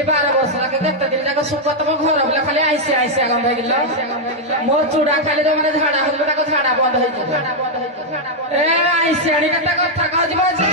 এই 12 ବର୍ଷ ଲାଗେ କେତେ ଦିନ ଯାକ ସୁଖ ତମ ଘର ବୋଲେ ଖାଲି ଆଇସିଆ ଆଇସିଆ ଗନ୍ଧ ହେଇଗଲା ମୋ ଚୁଡା ଖାଲି ଯୋଉ ମାନେ ଝାଡା ହଉଥିବ ତାକୁ ଝାଡା ବନ୍ଦ ହେଇଯିବ ଏ ଆଇସିଆଣି କେତେ କଥା କହୁଛି ବାଜି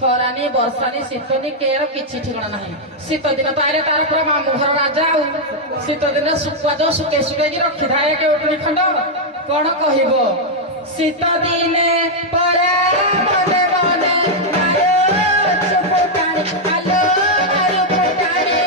ଖରାନି ବର୍ଷାନି ଶୀତନି କେର କିଛି ଠିକଣା ନାହିଁ ଶୀତ ଦିନ ତ ଆଇଲେ ତାର ପୁରା ମାମୁଁ ଘର ରାଜା ଆଉ ଶୀତ ଦିନ ଶୁଖୁଆ ଯୋଉ ଶୁକେଇ ଶୁକେଇକି ରଖିଥାଏ କେଉଟୁଣି ଖଣ୍ଡ କଣ କହିବ ଶୀତ ଦିନେ ପରା ମନେ ମନେ ଆଲୋ ଫୁଟାଣି ଆଲୋ ଫୁଟାଣି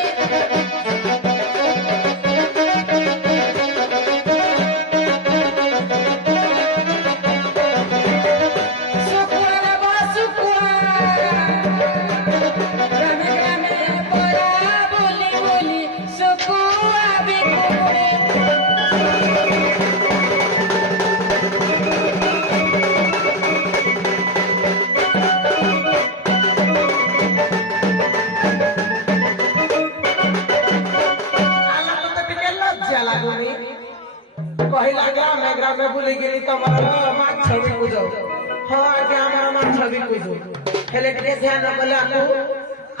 କହିଲା ଗ୍ରାମେ ଗ୍ରାମେ ବୁଲିକିରି ତମର ମାଛ ବିକୁଛ ହଁ ଆଜ୍ଞା ଆମର ମାଛ ବିକୁଛୁ ହେଲେ ଟିକେ ଧ୍ୟାନ କଲେ ଆକୁ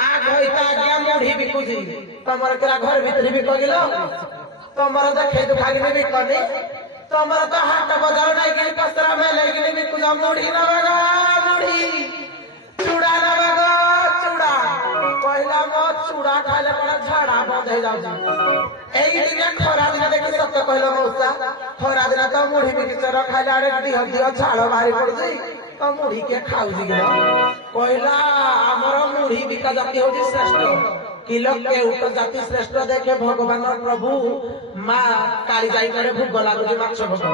ଆଗ ହଇତା ଆଜ୍ଞା ମୁଢି ବିକୁଛି ତମର କେରା ଘର ଭିତରେ ବିକିଲ ତମର ଦେଖେଇ ଦୁଖାକିନି ବିକନି ତମର ତ ହାଟ ବଜାର ନେଇକିରି କସରା ମେଲେଇକିନି ବିକୁଛ ମୁଢି ନବାଗ ମୁଢି ଚୁଡା ନବାଗ ଚୁଡା କହିଲା ମୋ ଚୁଡା ଖାଇଲେ କଣ ଝାଡା ବନ୍ଦ ହେଇଯାଉଛି ଏଇ ଦିନେ ଖରା ଦିନ ଦେଖି ସତ କହିଲ ମଉସା ଖରା ଦିନ ତ ମୁଢି ମିକ୍ସଚର ଖାଇଲା ଆଡେ ଦିହ ଦିହ ଝାଳ ବାହାରି ପଡୁଛି ତ ମୁଢି କିଏ ଖାଉଛି କି କହିଲା ଆମର ମୁଢି ବିକା ଜାତି ହଉଛି ଶ୍ରେଷ୍ଠ କିଲୋ କେଉଟ ଜାତି ଶ୍ରେଷ୍ଠ ଦେଖେ ଭଗବାନ ପ୍ରଭୁ ମା କାଳିଜାଇ କରେ ଭୋଗ ଲାଗୁଛି ମାଛ ଭୋଗ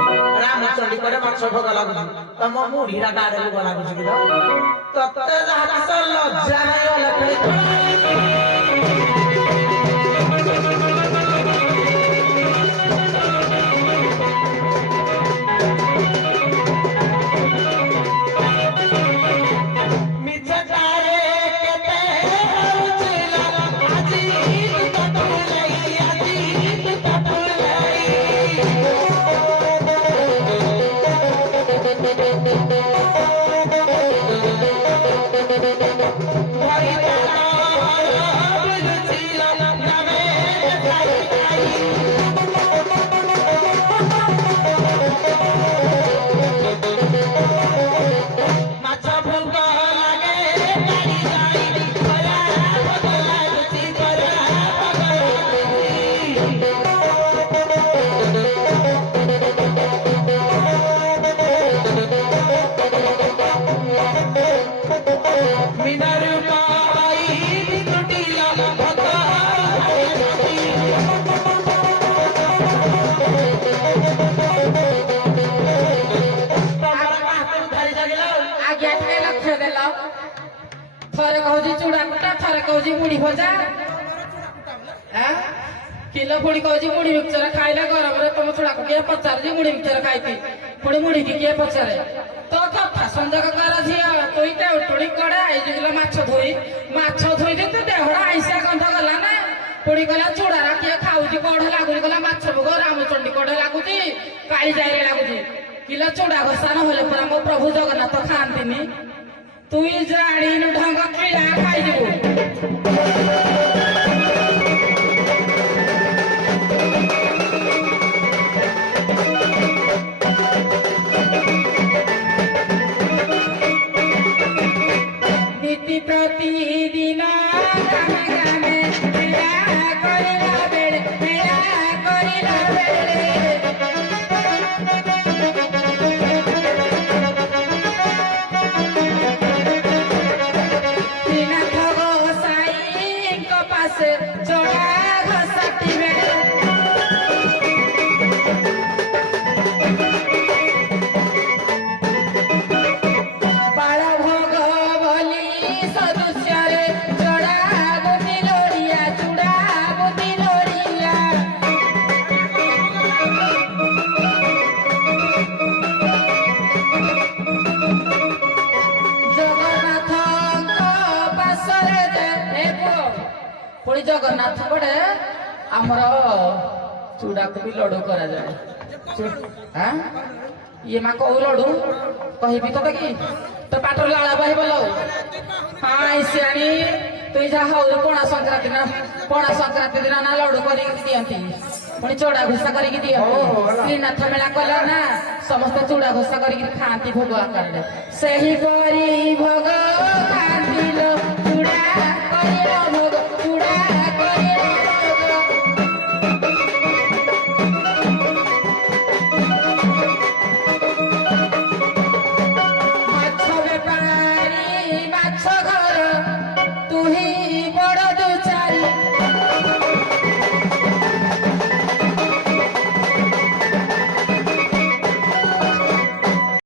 ରାମଚଣ୍ଡୀ କରେ ମାଛ ଭୋଗ ଲାଗୁଛି ତମ ମୁଢିଟା କାରେ ଭୋଗ ଲାଗୁଛି କି ତତେ ଯାହା ଲଜ୍ଜା ନାହିଁ ଥରେ କହୁଛି ଚୁଡା କୁଟା ଥରେ କହୁଛି ମୁଢି ଭଜା କିଲୋ ପୁଣି କହୁଛି ମୁଢି ମିକ୍ସଚର ଖାଇଲେ ଗରମରେ ତମ ଚୁଡାକୁ କିଏ ପଚାରୁଛି ମୁଢି ମିକ୍ସଚର ଖାଇଛି ପୁଣି ମୁଢିକି କିଏ ପଚାରେ ତୋ କଥା ସଂଯୋଗ କର ଝିଅ ତୁଇ କେଉଟୁଣି କଡେ ଆଇଯିଲ ମାଛ ଧୋଇ ତୁ ଦେହଟା ଆଇସିଆ ଗନ୍ଧ ଗଲା ନା ପୁଣି କହିଲା ଚୁଡାରା କିଏ ଖାଉଛି କଢ ଲାଗୁଛି କହିଲା ମାଛ ଭୋଗ ରାମଚଣ୍ଡୀ କଢ ଲାଗୁଛି କାଳିଜାଇରେ ଲାଗୁଛି କିଲୋ ଚୁଡା ଘଷା ନହେଲେ ପରା ମୋ ପ୍ରଭୁ ଜଗନ୍ନାଥ ଖାଆନ୍ତିନି তুই জানিনু ঢঙ্গ কিলা খাইଯିବୁ নীতি প্রতিদিন গ্রামে গ্রামে মেলা করিলা বেড়ে শ্রীনাথ গোসাই ପୁଣି ଜଗନ୍ନାଥ ପଟେ ଆମର ଚୁଡାକୁ ବି ଲଡୁ କରାଯାଏ। ଆଁ? ଇଏ ମା କୋଉ ଲଡୁ କହିବି ତତେ କି ତ ପାଟର ଲାଳ ବହିବ ଲୋ। ହଁ ସିଆଣି ତୁଇ ଯାହା ହଉ ପଣା ସଂକ୍ରାନ୍ତି ଦିନ ନା ଲଡୁ କରିକି ଦିଅନ୍ତି ପୁଣି ଚୁଡା ଘୋଷା କରିକି ଦିଅନ୍ତି। ଶ୍ରୀନାଥ ମେଳା କଲା ନା ସମସ୍ତେ ଚୁଡା ଘୋଷା କରିକି ଖାଆନ୍ତି ଭୋଗ ଆକାରରେ। ସେହିପରି ଭୋଗ ଖାଆନ୍ତି ଲୋ